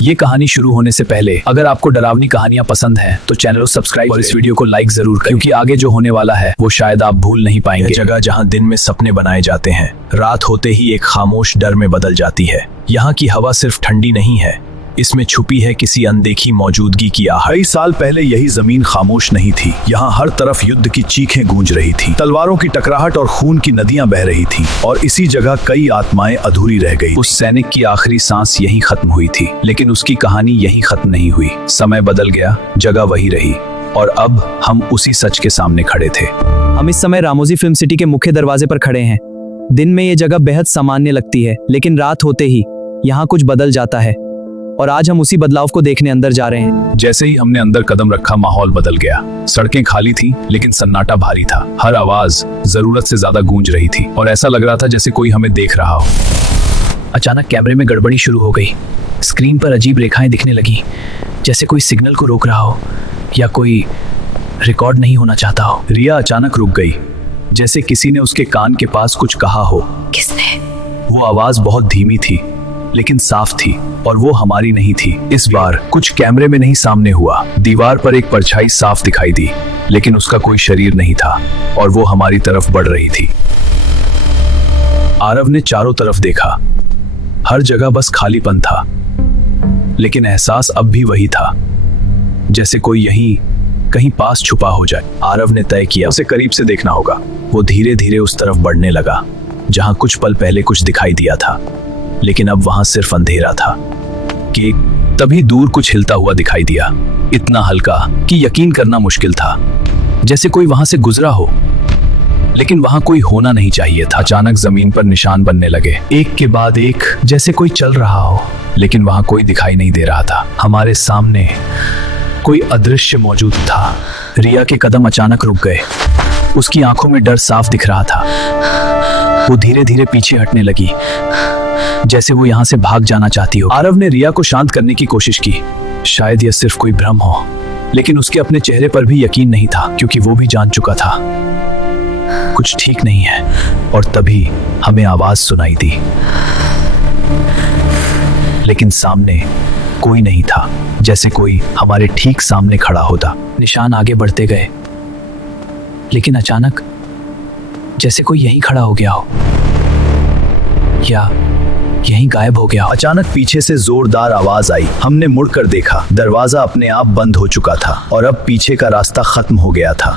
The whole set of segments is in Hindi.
ये कहानी शुरू होने से पहले अगर आपको डरावनी कहानियां पसंद हैं तो चैनल को सब्सक्राइब और इस वीडियो को लाइक जरूर करें, क्योंकि आगे जो होने वाला है वो शायद आप भूल नहीं पाएंगे। जगह जहां दिन में सपने बनाए जाते हैं, रात होते ही एक खामोश डर में बदल जाती है। यहाँ की हवा सिर्फ ठंडी नहीं है, इसमें छुपी है किसी अनदेखी मौजूदगी की आहट। कई साल पहले यही जमीन खामोश नहीं थी। यहाँ हर तरफ युद्ध की चीखें गूंज रही थी, तलवारों की टकराहट और खून की नदियां बह रही थी, और इसी जगह कई आत्माएं अधूरी रह गई। उस सैनिक की आखिरी सांस यहीं खत्म हुई थी, लेकिन उसकी कहानी यहीं खत्म नहीं हुई। समय बदल गया, जगह वही रही, और अब हम उसी सच के सामने खड़े थे। हम इस समय रामोजी फिल्म सिटी के मुख्य दरवाजे पर खड़े हैं। दिन में ये जगह बेहद सामान्य लगती है, लेकिन रात होते ही यहाँ कुछ बदल जाता है, और आज हम उसी बदलाव को देखने अंदर जा रहे हैं। जैसे ही हमने अंदर कदम रखा, माहौल बदल गया। सड़कें खाली थी, लेकिन सन्नाटा भारी था। हर आवाज जरूरत से ज्यादा गूंज रही थी, और ऐसा लग रहा था जैसे कोई हमें देख रहा हो। अचानक कैमरे में गड़बड़ी शुरू हो गई। स्क्रीन पर अजीब रेखाएं दिखने लगी, जैसे कोई सिग्नल को रोक रहा हो या कोई रिकॉर्ड नहीं होना चाहता हो। रिया अचानक रुक गई, जैसे किसी ने उसके कान के पास कुछ कहा हो। किसने? वो आवाज बहुत धीमी थी, लेकिन साफ थी, और वो हमारी नहीं थी। इस बार कुछ कैमरे में नहीं, सामने हुआ। दीवार पर एक परछाई साफ दिखाई दी, लेकिन उसका कोई शरीर नहीं था, और वो हमारी तरफ बढ़ रही थी। आरव ने चारों तरफ देखा, हर जगह बस खालीपन था, लेकिन एहसास अब भी वही था, जैसे कोई यहीं कहीं पास छुपा हो जाए। आरव ने तय किया उसे करीब से देखना होगा। वो धीरे धीरे उस तरफ बढ़ने लगा, जहां कुछ पल पहले कुछ दिखाई दिया था, लेकिन अब वहां सिर्फ अंधेरा था। कि तभी दूर कुछ हिलता हुआ दिखाई दिया, इतना हल्का कि यकीन करना मुश्किल था, जैसे कोई वहां से गुजरा हो, लेकिन वहां कोई होना नहीं चाहिए था। अचानक जमीन पर निशान बनने लगे, एक के बाद एक, जैसे कोई चल रहा हो, लेकिन वहां कोई दिखाई नहीं दे रहा था। हमारे सामने कोई अदृश्य मौजूद था। रिया के कदम अचानक रुक गए, उसकी आंखों में डर साफ दिख रहा था। वो धीरे धीरे पीछे हटने लगी, जैसे वो यहाँ से भाग जाना चाहती हो। आरव ने रिया को शांत करने की कोशिश की, शायद यह सिर्फ कोई भ्रम हो, लेकिन उसके अपने चेहरे पर भी यकीन नहीं था, क्योंकि वो भी जान चुका था कुछ ठीक नहीं है। और तभी हमें आवाज सुनाई दी, लेकिन सामने कोई नहीं था, जैसे कोई हमारे ठीक सामने खड़ा होता। निशान आगे बढ़ते गए, लेकिन अचानक जैसे कोई यहीं खड़ा हो गया हो, या यहीं गायब हो गया। अचानक पीछे से जोरदार आवाज आई। हमने मुड़कर देखा, दरवाजा अपने आप बंद हो चुका था, और अब पीछे का रास्ता खत्म हो गया था।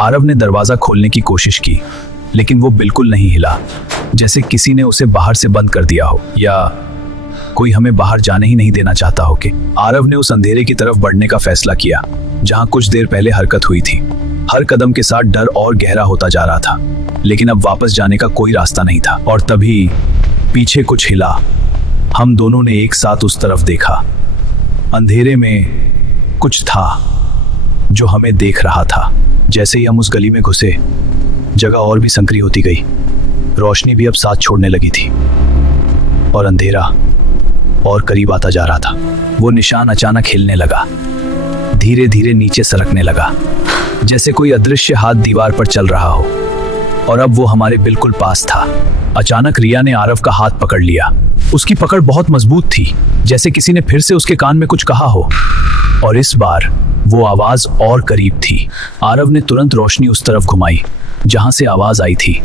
आरव ने दरवाजा खोलने की कोशिश की, लेकिन वो बिल्कुल नहीं हिला, जैसे किसी ने उसे बाहर से बंद कर दिया हो, या कोई हमें बाहर जाने ही नहीं देना चाहता हो। कि आरव ने उस अंधेरे की तरफ बढ़ने का फैसला किया, जहां कुछ देर पहले हरकत हुई थी। हर कदम के साथ डर और गहरा होता जा रहा था, लेकिन अब वापस जाने का कोई रास्ता नहीं था। और तभी पीछे कुछ हिला। हम दोनों ने एक साथ उस तरफ देखा। अंधेरे में कुछ था जो हमें देख रहा था। जैसे ही हम उस गली में घुसे, जगह और भी संकरी होती गई। रोशनी भी अब साथ छोड़ने लगी थी, और अंधेरा और करीब आता जा रहा था। वो निशान अचानक हिलने लगा, धीरे धीरे नीचे सरकने लगा, जैसे कोई अदृश्य हाथ दीवार पर चल रहा हो, और अब वो हमारे बिल्कुल पास था। अचानक रिया ने आरव का हाथ पकड़ लिया। उसकी पकड़ बहुत मजबूत थी, जैसे किसी ने फिर से उसके कान में कुछ कहा हो, और इस बार वो आवाज और करीब थी। आरव ने तुरंत रोशनी उस तरफ घुमाई जहां से आवाज आई थी,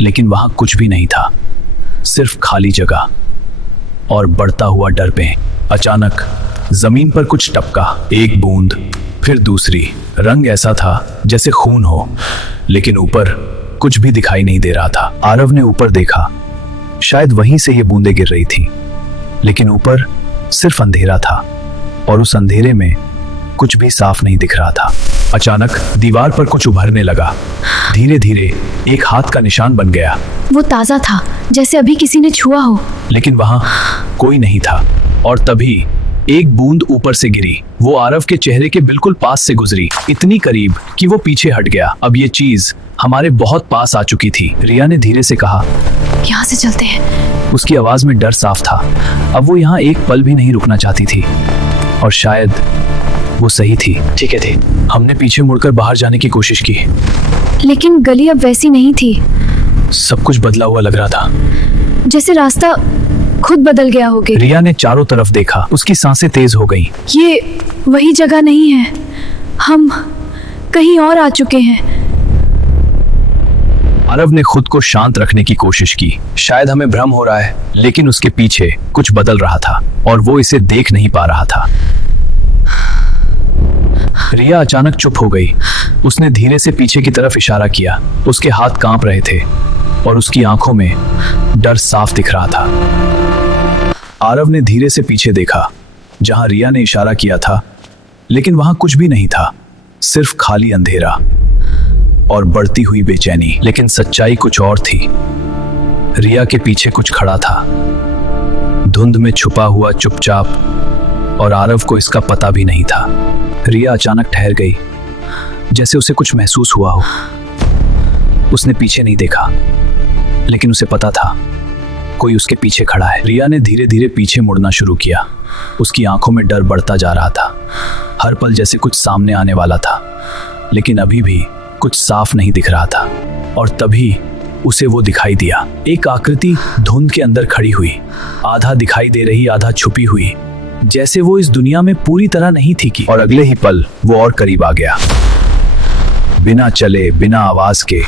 लेकिन वहां कुछ भी नहीं था, सिर्फ खाली जगह और बढ़ता हुआ डर पे। अचानक जमीन पर कुछ टपका, एक बूंद, फिर दूसरी। रंग ऐसा था जैसे खून हो, लेकिन ऊपर कुछ भी दिखाई नहीं दे रहा था। आरव ने ऊपर देखा, शायद वहीं से ये बूंदें गिर रही थी, लेकिन ऊपर सिर्फ अंधेरा था, और उस अंधेरे में कुछ भी साफ नहीं दिख रहा था। अचानक दीवार पर कुछ उभरने लगा, धीरे धीरे एक हाथ का निशान बन गया। वो ताजा था, जैसे अभी किसी ने छुआ हो, लेकिन वहां कोई नहीं था। और तभी एक बूंद ऊपर से गिरी। वो आरव के चेहरे के बिल्कुल पास से गुजरी, इतनी करीब कि वो पीछे हट गया। अब ये चीज हमारे बहुत पास आ चुकी थी। रिया ने धीरे से कहा, यहाँ से चलते हैं। उसकी आवाज में डर साफ था। अब वो यहाँ एक पल भी नहीं रुकना चाहती थी, और शायद वो सही थी। ठीक है थे। हमने पीछे मुड़कर बाहर जाने की कोशिश की, लेकिन गली अब वैसी नहीं थी। सब कुछ बदला हुआ लग रहा था। जैसे रास्ता खुद बदल गया होगे। रिया ने चारों तरफ देखा, उसकी सांसें तेज हो गईं। ये वही जगह नहीं है, हम कहीं और आ चुके हैं। आरव ने खुद को शांत रखने की कोशिश की। शायद हमें भ्रम हो रहा है, लेकिन उसके पीछे कुछ बदल रहा था और वो इसे देख नहीं पा रहा था। रिया अचानक चुप हो गई। उसने धीरे से पीछे की तरफ इशारा किया। उसके हाथ कांप रहे थे और उसकी आंखों में डर साफ दिख रहा था। आरव ने धीरे से पीछे देखा जहां रिया ने इशारा किया था, लेकिन वहां कुछ भी नहीं था, सिर्फ खाली अंधेरा और बढ़ती हुई बेचैनी। लेकिन सच्चाई कुछ और थी। रिया के पीछे कुछ खड़ा था, धुंध में छुपा हुआ, चुपचाप, और आरव को इसका पता भी नहीं था। रिया अचानक ठहर गई, जैसे उसे कुछ महसूस हुआ हो। उसने पीछे नहीं देखा, लेकिन उसे पता था कोई उसके पीछे खड़ा है। रिया ने धीरे धीरे पीछे मुड़ना शुरू किया। उसकी आंखों में डर बढ़ता जा रहा था। हर पल जैसे कुछ सामने आने वाला था, लेकिन अभी भी कुछ साफ नहीं दिख रहा था। और तभी उसे वो दिखाई दिया, एक आकृति धुंध के अंदर खड़ी हुई, आधा दिखाई दे रही, आधा छुपी हुई, जैसे वो इस दुनिया में पूरी तरह नहीं थी कि। और अगले ही पल वो और करीब आ गया, बिना चले, बिना आवाज के,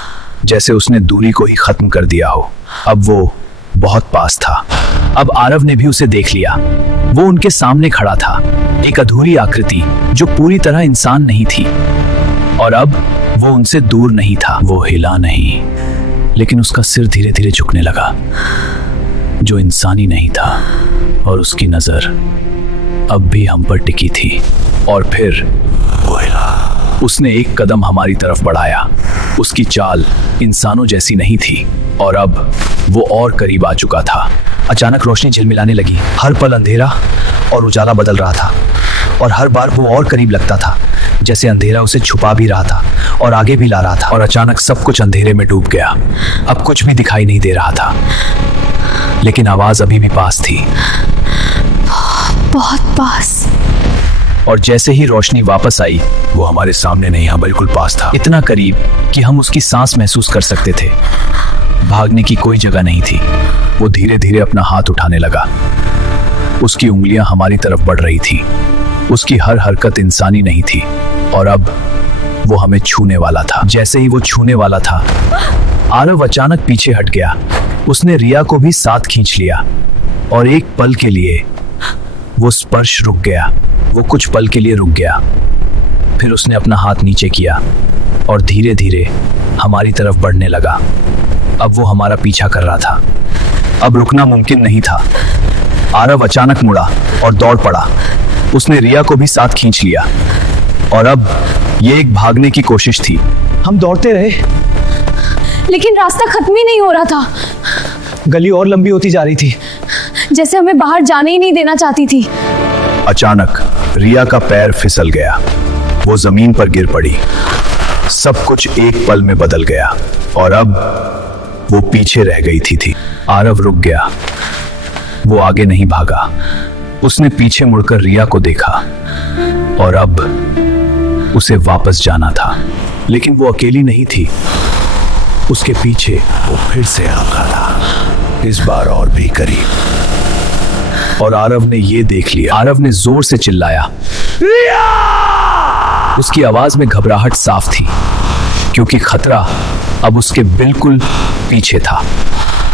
जैसे उसने दूरी को ही खत्म कर दिया हो। अब वो बहुत पास था। अब आरव ने भी उसे देख लिया। वो उनके सामने खड़ा था, एक अधूरी आकृति जो पूरी तरह इंसान नहीं थी। और अब वो उनसे दूर नहीं था। वो हिला नहीं, लेकिन उसका सिर धीरे धीरे झुकने लगा, जो इंसानी नहीं था। और उसकी नजर अब भी हम पर टिकी थी। और फिर वो हिला। उसने एक कदम हमारी तरफ बढ़ाया। उसकी चाल इंसानों जैसी नहीं थी, और अब वो और करीब आ चुका था। अचानक रोशनी झिलमिलाने लगी। हर पल अंधेरा और उजाला बदल रहा था, और हर बार वो और करीब लगता था, जैसे अंधेरा उसे छुपा भी रहा था और आगे भी ला रहा था। और अचानक सब कुछ अंधेरे में डूब गया। अब कुछ भी दिखाई नहीं दे रहा था, लेकिन आवाज अभी भी पास थी, बहुत पास। और जैसे ही रोशनी वापस आई, वो हमारे सामने नहीं, हाँ बिल्कुल पास था। इतना करीब कि हम उसकी सांस महसूस कर सकते थे। भागने की कोई जगह नहीं थी। वो धीरे धीरे अपना हाथ उठाने लगा। उसकी उंगलियां हमारी तरफ बढ़ रही थी। उसकी हर हरकत इंसानी नहीं थी। और अब वो हमें छूने वाला था। जैसे ही वो छूने वाला था, आरव अचानक पीछे हट गया। उसने रिया को भी साथ खींच लिया, और एक पल के लिए वो स्पर्श रुक गया। वो कुछ पल के लिए रुक गया। फिर उसने अपना हाथ नीचे किया और धीरे धीरे हमारी तरफ बढ़ने लगा। अब वो हमारा पीछा कर रहा था। अब रुकना मुमकिन नहीं था। आरव अचानक मुड़ा और दौड़ पड़ा। उसने रिया को भी साथ खींच लिया, और अब ये एक भागने की कोशिश थी। हम दौड़ते रहे, लेकिन रास्ता खत्म ही नहीं हो रहा था। गली और लंबी होती जा रही थी, जैसे हमें बाहर जाने ही नहीं देना चाहती थी। अचानक रिया का पैर फिसल गया। वो जमीन पर गिर पड़ी। सब कुछ एक पल में बदल गया, और अब वो पीछे रह गई थी। आरव रुक गया। वो आगे नहीं भागा। उसने पीछे मुड़कर रिया को देखा, और अब उसे वापस जाना था। लेकिन वो अकेली नहीं थी। उसके पीछे वो फिर से आ रहा था, इस बार और भी करीब। और आरव ने ये देख लिया। आरव ने जोर से चिल्लाया, रिया! उसकी आवाज में घबराहट साफ थी, क्योंकि खतरा अब उसके बिल्कुल पीछे था।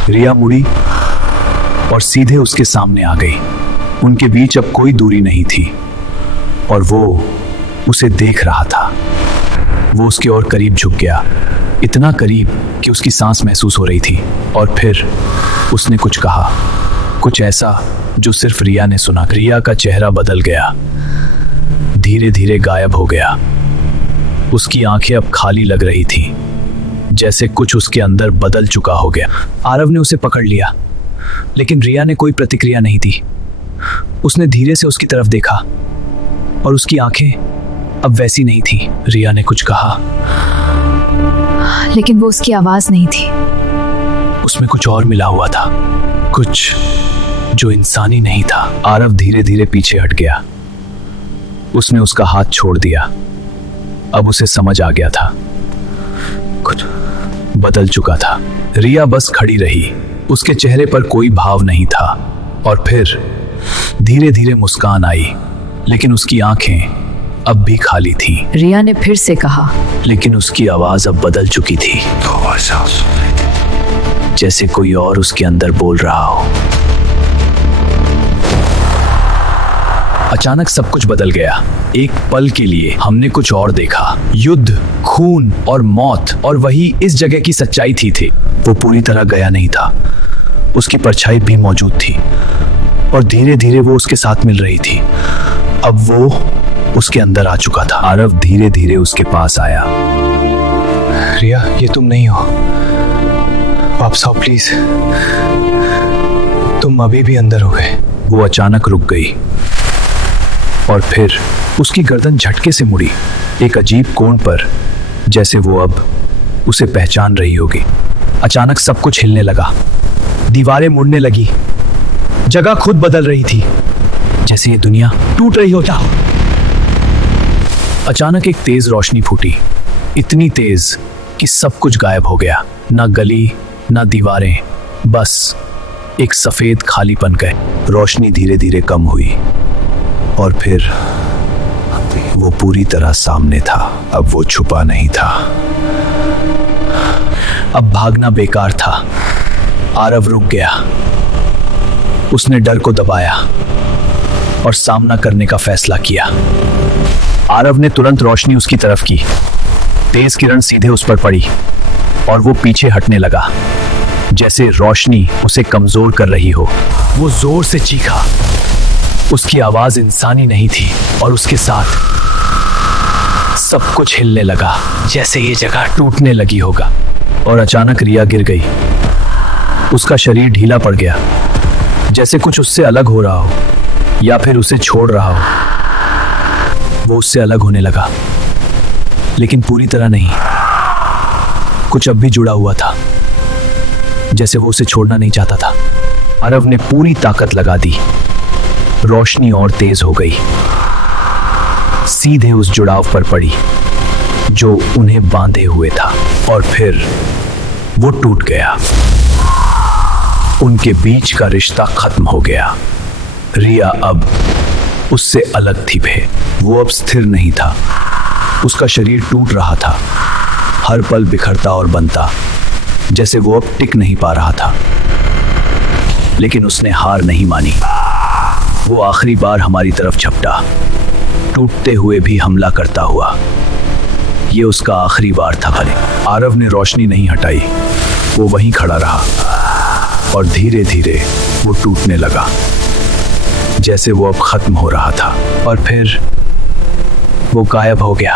रिया मुड़ी और सीधे उसके सामने आ गई। उनके बीच अब कोई दूरी नहीं थी, और वो उसे देख रहा था। वो उसके और करीब झुक गया, इतना करीब कि उसकी सांस महसूस हो रही थी। और फिर उसने कुछ कहा, कुछ ऐसा जो सिर्फ रिया ने सुना। रिया का चेहरा बदल गया, धीरे धीरे गायब हो गया। उसकी आंखें अब खाली लग रही थी, जैसे कुछ उसके अंदर बदल चुका हो गया। आरव ने उसे पकड़ लिया, लेकिन रिया ने कोई प्रतिक्रिया नहीं दी। उसने धीरे से उसकी तरफ देखा, और उसकी आंखें अब वैसी नहीं थी। रिया ने कुछ कहा, लेकिन वो उसकी आवाज नहीं थी। उसमें कुछ और मिला हुआ था, कुछ जो इंसानी नहीं था। आरव धीरे धीरे पीछे हट गया। उसने उसका हाथ छोड़ दिया। अब उसे समझ आ गया था, कुछ बदल चुका था। रिया बस खड़ी रही। उसके चेहरे पर कोई भाव नहीं था, और फिर धीरे धीरे मुस्कान आई, लेकिन उसकी आंखें अब भी खाली थीं। रिया ने फिर से कहा। लेकिन उसकी आवाज अब बदल चुकी थी, जैसे कोई और उसके अंदर बोल रहा हो। अचानक सब कुछ बदल गया। एक पल के लिए हमने कुछ और देखा, युद्ध, खून और मौत, और वही इस जगह की सच्चाई थी। वो पूरी तरह गया नहीं था, उसकी परछाई भी मौजूद थी और धीरे धीरे वो उसके साथ मिल रही थी। अब वो उसके अंदर आ चुका था। आरव धीरे धीरे उसके पास आया। रिया, ये तुम नहीं हो, वापस आओ प्लीज, तुम अभी भी अंदर हो गए। वो अचानक रुक गई और फिर उसकी गर्दन झटके से मुड़ी, एक अजीब कोण पर, जैसे वो अब उसे पहचान रही होगी। अचानक सब कुछ हिलने लगा, दीवारें मुड़ने लगी, जगह खुद बदल रही थी, जैसे ये दुनिया टूट रही होता। अचानक एक तेज रोशनी फूटी, इतनी तेज कि सब कुछ गायब हो गया। ना गली, ना दीवारें, बस एक सफेद खालीपन गए। रोशनी धीरे धीरे कम हुई और फिर वो पूरी तरह सामने था। अब वो छुपा नहीं था, अब भागना बेकार था। आरव रुक गया, उसने डर को दबाया और सामना करने का फैसला किया। आरव ने तुरंत रोशनी उसकी तरफ की, तेज किरण सीधे उस पर पड़ी और वो पीछे हटने लगा, जैसे रोशनी उसे कमजोर कर रही हो। वो जोर से चीखा, उसकी आवाज इंसानी नहीं थी और उसके साथ सब कुछ हिलने लगा, जैसे ये जगह टूटने लगी होगा। और अचानक रिया गिर गई, उसका शरीर ढीला पड़ गया, जैसे कुछ उससे अलग हो रहा हो या फिर उसे छोड़ रहा हो। वो उससे अलग होने लगा, लेकिन पूरी तरह नहीं। कुछ अब भी जुड़ा हुआ था, जैसे वो उसे छोड़ना नहीं चाहता था। आरव ने पूरी ताकत लगा दी, रोशनी और तेज हो गई, सीधे उस जुड़ाव पर पड़ी जो उन्हें बांधे हुए था, और फिर वो टूट गया। उनके बीच का रिश्ता खत्म हो गया। रिया अब उससे अलग थी। वो अब स्थिर नहीं था, उसका शरीर टूट रहा था, हर पल बिखरता और बनता, जैसे वो अब टिक नहीं पा रहा था। लेकिन उसने हार नहीं मानी। वो आखिरी बार हमारी तरफ झपटा, टूटते हुए भी हमला करता हुआ। ये उसका आखिरी बार था। आरव ने रोशनी नहीं हटाई, वो वहीं खड़ा रहा और धीरे धीरे वो टूटने लगा, जैसे वो अब खत्म हो रहा था। और फिर वो गायब हो गया।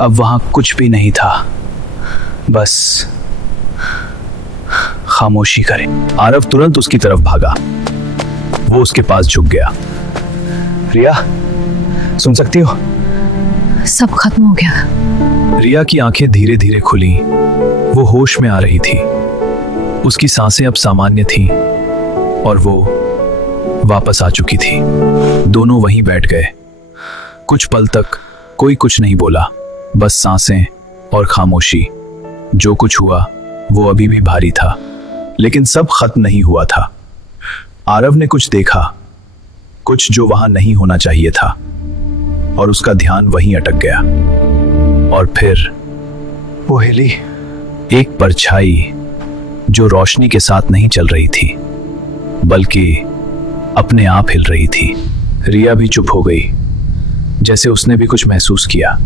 अब वहां कुछ भी नहीं था, बस खामोशी करे। आरव तुरंत उसकी तरफ भागा, वो उसके पास झुक गया। रिया, सुन सकती हो? सब खत्म हो गया। रिया की आंखें धीरे धीरे खुली, वो होश में आ रही थी, उसकी सांसें अब सामान्य थीं और वो वापस आ चुकी थी। दोनों वहीं बैठ गए। कुछ पल तक कोई कुछ नहीं बोला, बस सांसें और खामोशी। जो कुछ हुआ वो अभी भी भारी था, लेकिन सब खत्म नहीं हुआ था। आरव ने कुछ देखा, कुछ जो वहां नहीं होना चाहिए था, और उसका ध्यान वहीं अटक गया। और फिर वो हिली, एक परछाई जो रोशनी के साथ नहीं चल रही थी, बल्कि अपने आप हिल रही थी। रिया भी चुप हो गई, जैसे उसने भी कुछ महसूस किया।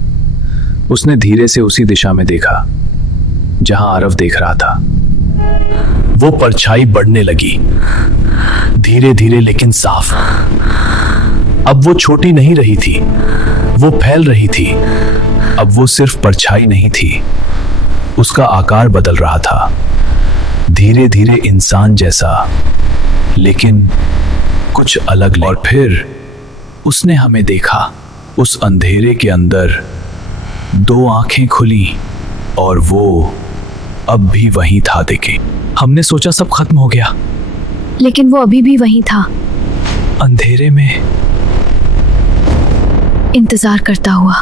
उसने धीरे से उसी दिशा में देखा जहां आरव देख रहा था। वो परछाई बढ़ने लगी, धीरे धीरे लेकिन साफ। अब वो छोटी नहीं रही थी, वो फैल रही थी। अब वो सिर्फ परछाई नहीं थी, उसका आकार बदल रहा था, धीरे धीरे इंसान जैसा, लेकिन कुछ अलग। और फिर उसने हमें देखा। उस अंधेरे के अंदर दो आंखें खुली और वो अब भी वहीं था। देखे, हमने सोचा सब खत्म हो गया, लेकिन वो अभी भी वहीं था, अंधेरे में इंतजार करता हुआ।